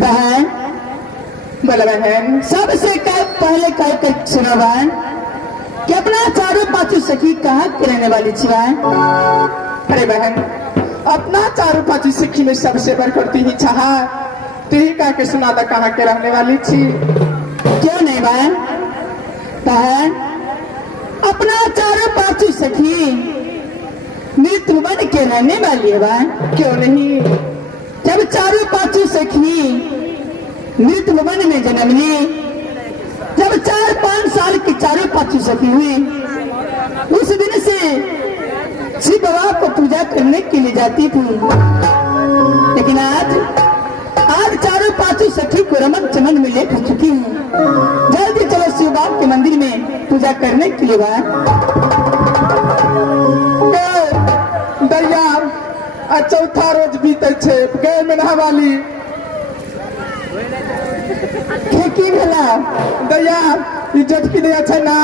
बहन बोला बहन। सबसे पहले कह कर सुना बहन कि अपना चारों पांचों सखी कहाँ के रहने वाली थी बहन। अरे बहन, अपना चारों पांचों सखी में सबसे बढ़कर तू ही चाहा, तू ही कह के सुना था कहाँ के रहने वाली थी। क्यों नहीं बहन? बहन अपना चारों पांचों सखी मृत्यु बन के रहने वाली है बहन। क्यों नहीं? जब चारों पांचों सखी मृत्यु वन में जन्म ली, जब 4-5 साल की चारों पांचों सखी हुई, उस दिन से शिव बाबा को पूजा करने के लिए जाती थी। लेकिन आज चारों पांचों सखी को रमन चमन में लेकर चुकी हूँ। जल्दी चलो शिव बाबा के मंदिर में पूजा करने के लिए बाहर। दरिया चौथा रोज बीते छे, गए में नहा वाली की भेला दया इज्जत की दया छे ना,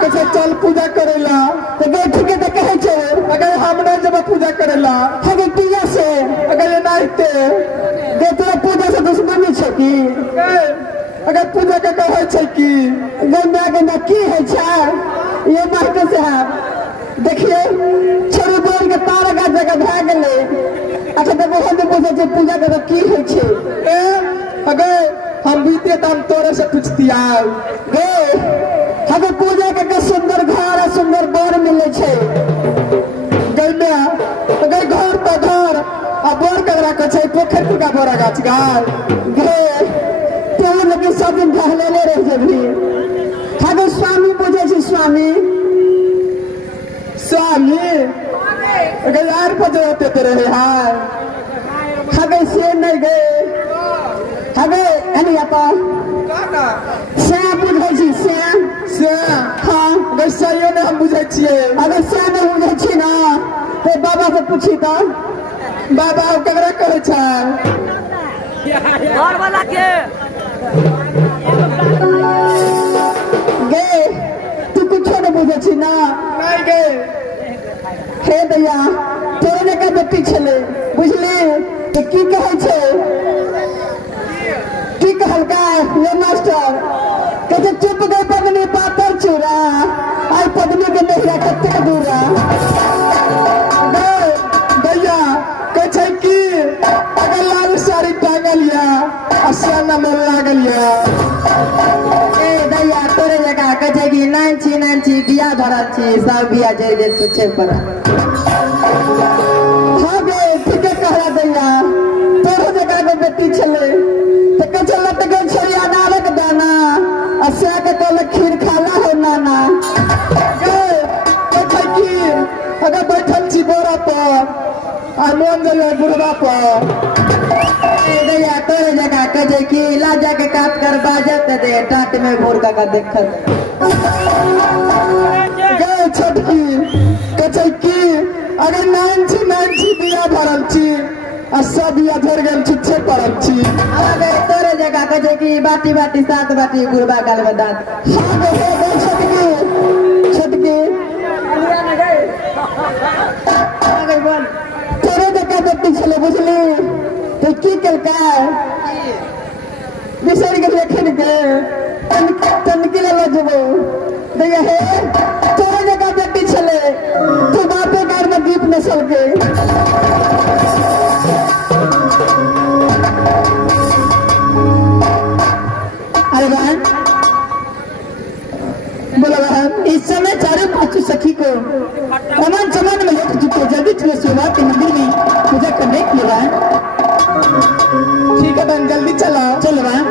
कैसे चल पूजा करेला तो बैठ के तो कहे छे अगर हम नहीं जब पूजा करेला हगे पूजा से अगर ये नहीं ते तोरा पूजा से दुश्मनी छे की? अगर पूजा के कहे छे की गंदा गंदा की है छा ये मास्टर साहब देखिए छोरू बोल के पार का जगह भाग ले। अच्छा तो बहुत पूछे छे पूजा के की है छे? अगर हम बीते तो हम तोरे से पूछती आए गे हगे पूजा के सुंदर घर और सुंदर बर मिले छे। गई में अगर घर तो घर अब बोर कर रखा छे पोखर का बोरा गाछ गाय गे तो लेकिन सब दिन ढहले रह जबी। हगे स्वामी पूजे छे स्वामी स्वामी अगर यार पजे होते तेरे हाय हगे से नहीं गए हगे अनियापा श्याम बुझे छी श्याम श्याम। हाँ अगर सही ने हम बुझे छिए, अगर श्याम नहीं बुझे छी ना तो बाबा से पूछी तो बाबा ककरा कहे छे घर वाला के गे तू कुछ नहीं बुझे छी ना? नहीं गे हे दैया तोरे ने का बेटी छले बुझले तो की कहे छे की कहलका ये मास्टर कहते चुप गए पगनी पातर चूरा आई पगनी के नहीं रखते दूरा। भैया कहे की अगर लाल साड़ी टांगल या असियाना में लागल या ए दैया तोरे जगह कहे की नांची बिया धरल छी सब बिया जे जे छे पर। हां बे ठीक है कहला दैया तोरे जगह के बेटी छले तो कहे लट गए छोरी अनारक दाना असिया के तो खीर खाला हो नाना। कहे की अगर बैठल छी बोरा पर आ मोन जले बुढ़वा पर दैया तोरे जगह कहे की लाजा के काट कर बाजत दे टाट में भोर का देखत गए छोटकी कहे की अगर नांची बिया भरल छी आ सब बिया झड़ गेल छुच्छे पड़ल छी। अबे तोरे जगह कहे की बाटी 7 बाटी गुरबा गाल में दांत। हां बे छोटकी अगर बोल तोरे जगह बेटी छले बुझली तो की केलका बिसर के लेखन के तनकी ला जबो दैया हे तोरे जगह बेटी छले तू बापे घर में दीप नसल के बोला बहन इस समय चारों पांचों सखी को रमन चमन में लेकर चुके जल्दी चलो शिवा के मंदिर में पूजा करने के लिए बहन। ठीक है बहन जल्दी चला चलो बहन।